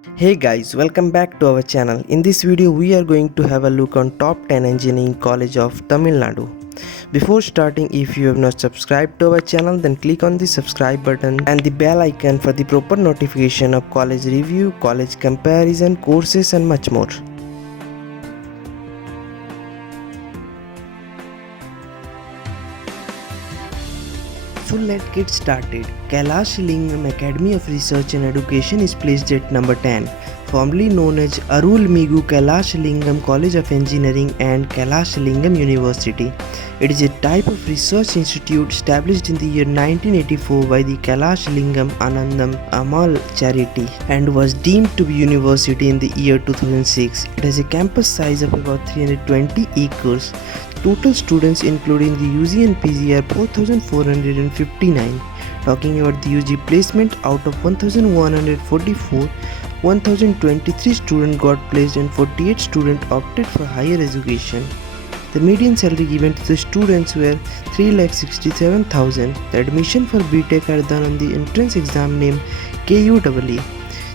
Hey guys, welcome back to our channel. In this video, we are going to have a look on top 10 engineering college of Tamil Nadu. Before starting, if you have not subscribed to our channel, then click on the subscribe button and the bell icon for the proper notification of college review, college comparison, courses and much more. So let's get started. Kailash Lingam Academy of Research and Education is placed at number 10, formerly known as Arulmigu Kailash Lingam College of Engineering and Kailash Lingam University. It is a type of research institute established in the year 1984 by the Kailash Lingam Anandam Amal charity and was deemed to be university in the year 2006. It has a campus size of about 320 acres. Total students including the UG and PG are 4,459. Talking about the UG placement, out of 1,144, 1,023 students got placed and 48 students opted for higher education. The median salary given to the students were 3,67,000. The admission for BTech are done on the entrance exam named KUEE.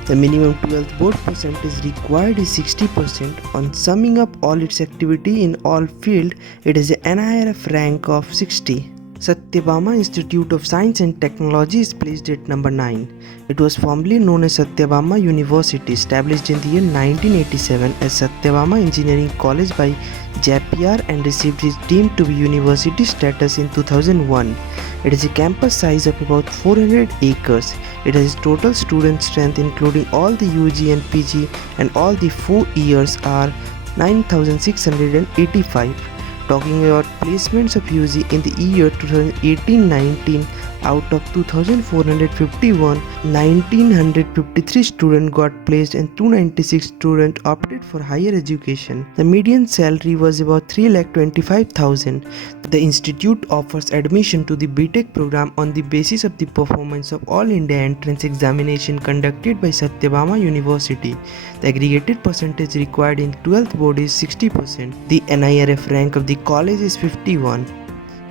The minimum 12th board percentage required is 60%. On summing up all its activity in all field, it is a NIRF rank of 60. Satyabama Institute of Science and Technology is placed at number 9. It was formerly known as Satyabama University, established in the year 1987 as Satyabama Engineering College by JPR and received its deemed to be university status in 2001. It has a campus size of about 400 acres. It has total student strength including all the UG and PG and all the 4 years are 9,685. Talking about placements of UG in the year 2018-19, out of 2,451, 1,953 students got placed and 296 students opted for higher education. The median salary was about 3,25,000. The institute offers admission to the BTech program on the basis of the performance of all India entrance examination conducted by Satyabama University. The aggregated percentage required in 12th board is 60%. The NIRF rank of the college is 51.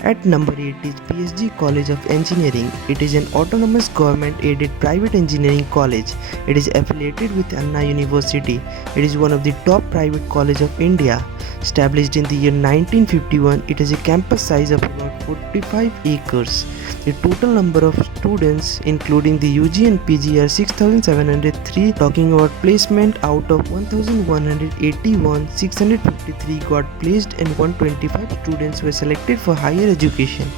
At number 8 is PSG College of Engineering. It is an autonomous government-aided private engineering college. It is affiliated with Anna University. It is one of the top private colleges of India. Established in the year 1951, it has a campus size of about 45 acres. The total number of students including the UG and PG are 6,703. Talking about placement, out of 1,181, 653 got placed and 125 students were selected for higher education.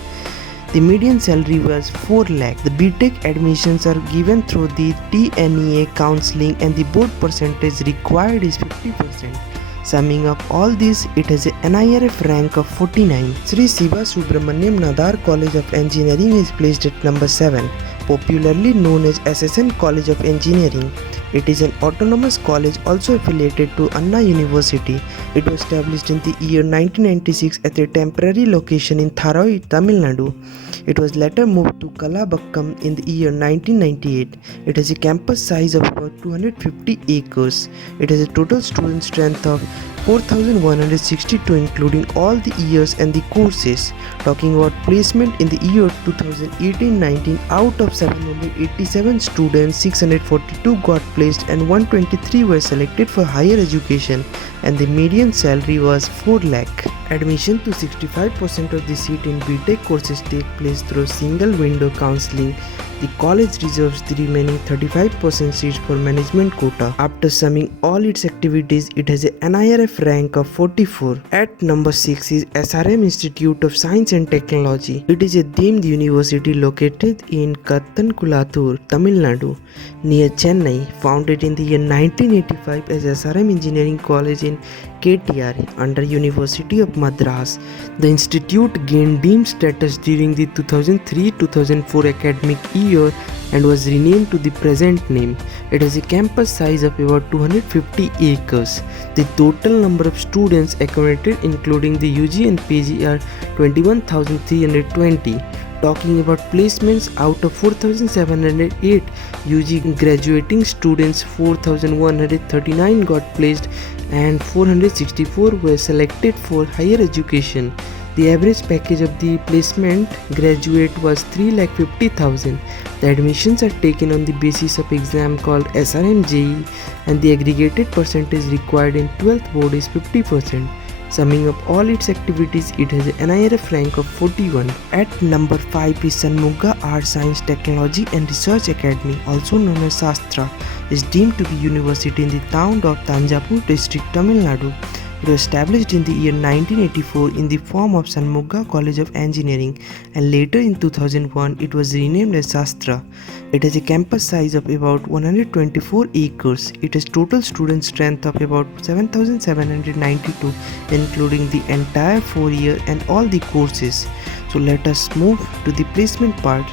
The median salary was 4 lakh. The BTech admissions are given through the TNEA counseling and the board percentage required is 50%. Summing up all this, it has a NIRF rank of 49. Sri Siva Subramaniam Nadar College of Engineering is placed at number 7, popularly known as SSN College of Engineering. It is an autonomous college also affiliated to Anna University. It was established in the year 1996 at a temporary location in Tharoi, Tamil Nadu. It was later moved to Kalabakkam in the year 1998. It has a campus size of about 250 acres. It has a total student strength of 4,162 including all the years and the courses. Talking about placement in the year 2018-19, out of 787 students, 642 got placed and 123 were selected for higher education and the median salary was 4 lakh. Admission to 65% of the seat in BTech courses take place through single window counseling. The college reserves the remaining 35% seats for management quota. After summing all its activities, it has a NIRF rank of 44. At number 6 is SRM Institute of Science and Technology. It is a deemed university located in Kattankulattur, Tamil Nadu, near Chennai. Founded in the year 1985 as SRM Engineering College in KTR under University of Madras. The institute gained deemed status during the 2003-2004 academic year and was renamed to the present name. It has a campus size of about 250 acres. The total number of students accredited including the UG and PG are 21,320. Talking about placements, out of 4,708 UG graduating students, 4,139 got placed and 464 were selected for higher education. The average package of the placement graduate was 3,50,000. The admissions are taken on the basis of exam called SRM JEE, and the aggregated percentage required in 12th board is 50%. Summing up all its activities, it has an NIRF rank of 41. At number 5 is Shanmugha Art Science Technology and Research Academy, also known as Shastra, is deemed to be university in the town of Tanjapur district, Tamil Nadu. It was established in the year 1984 in the form of Shanmugha College of Engineering, and later in 2001 it was renamed as Shastra. It has a campus size of about 124 acres. It has total student strength of about 7,792, including the entire 4-year and all the courses. So let us move to the placement part.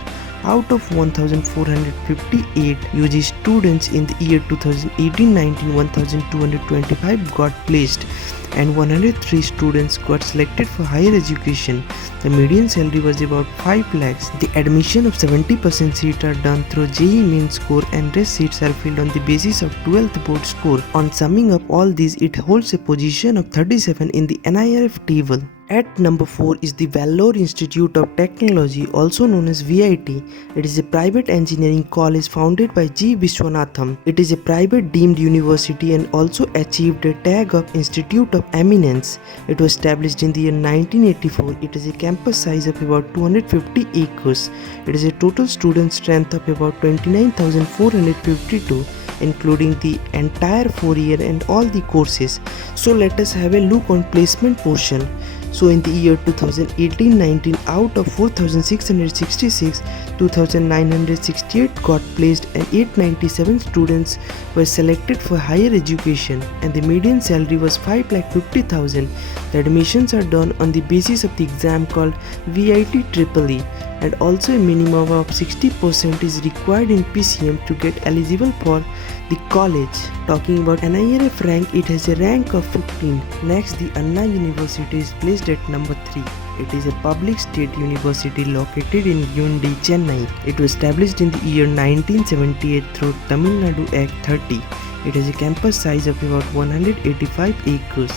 Out of 1,458 UG students in the year 2018-19, 1,225 got placed and 103 students got selected for higher education. The median salary was about 5 lakhs. The admission of 70% seats are done through JEE main score, and rest seats are filled on the basis of 12th board score. On summing up all these, it holds a position of 37 in the NIRF table. At number 4 is the Vellore Institute of Technology, also known as VIT. It is a private engineering college founded by G. Viswanatham. It is a private deemed university and also achieved a tag of Institute of Eminence. It was established in the year 1984. It has a campus size of about 250 acres. It has a total student strength of about 29,452, including the entire 4-year and all the courses. So let us have a look on placement portion. So in the year 2018-19, out of 4,666, 2,968 got placed and 897 students were selected for higher education, and the median salary was 5,50,000. The admissions are done on the basis of the exam called VIT EEE, and also a minimum of 60% is required in PCM to get eligible for the college. Talking about NIRF rank, it has a rank of 15. Next, the Anna University is placed at number 3. It is a public state university located in Gundi, Chennai. It was established in the year 1978 through Tamil Nadu Act 30. It has a campus size of about 185 acres.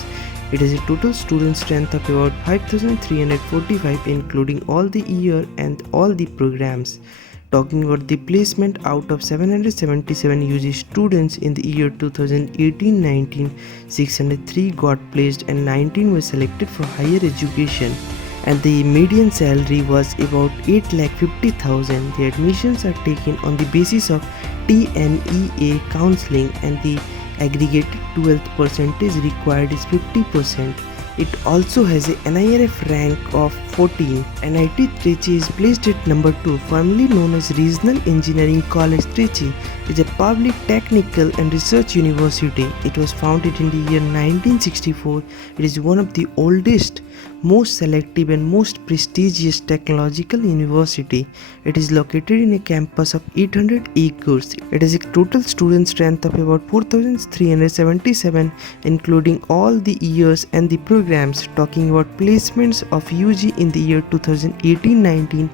It has a total student strength of about 5,345, including all the year and all the programs. Talking about the placement, out of 777 UG students in the year 2018-19, 603 got placed and 19 were selected for higher education, and the median salary was about 8,50,000. The admissions are taken on the basis of TNEA counseling, and the aggregated 12th percentage required is 50%. It also has a NIRF rank of 14. NIT Trichy is placed at number 2, formerly known as Regional Engineering College Trichy. It is a public technical and research university. It was founded in the year 1964. It is one of the oldest, most selective and most prestigious technological university. It is located in a campus of 800 acres. It has a total student strength of about 4,377, including all the years and the programs. Talking about placements of UG in the year 2018-19,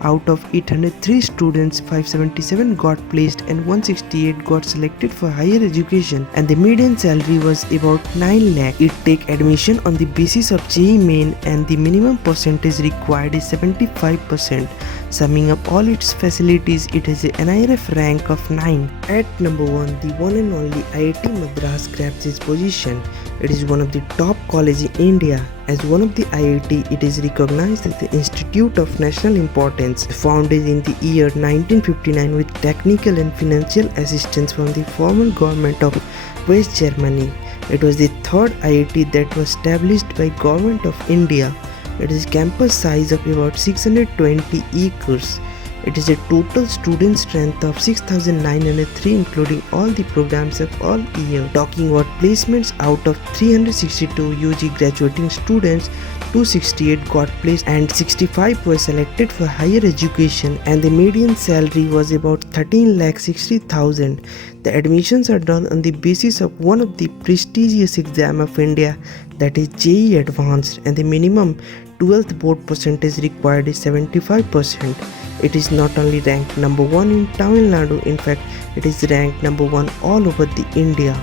out of 803 students, 577 got placed and 168 got selected for higher education, and the median salary was about 9 lakh. It take admission on the basis of JEE main, and the minimum percentage required is 75%. Summing up all its facilities, it has a NIRF rank of 9. At number 1, the one and only IIT Madras grabs its position. It is one of the top colleges in India. As one of the IIT, it is recognized as the Institute of National Importance, founded in the year 1959 with technical and financial assistance from the former government of West Germany. It was the third IIT that was established by Government of India. It is campus size of about 620 acres. It is a total student strength of 6,903, including all the programs of all year. Talking about placements, out of 362 UG graduating students, 268 got placed and 65 were selected for higher education, and the median salary was about 13,60,000. The admissions are done on the basis of one of the prestigious exam of India, that is JEE Advanced, and the minimum 12th board percentage required is 75%. It is not only ranked number 1 in Tamil Nadu, in fact it is ranked number 1 all over the India.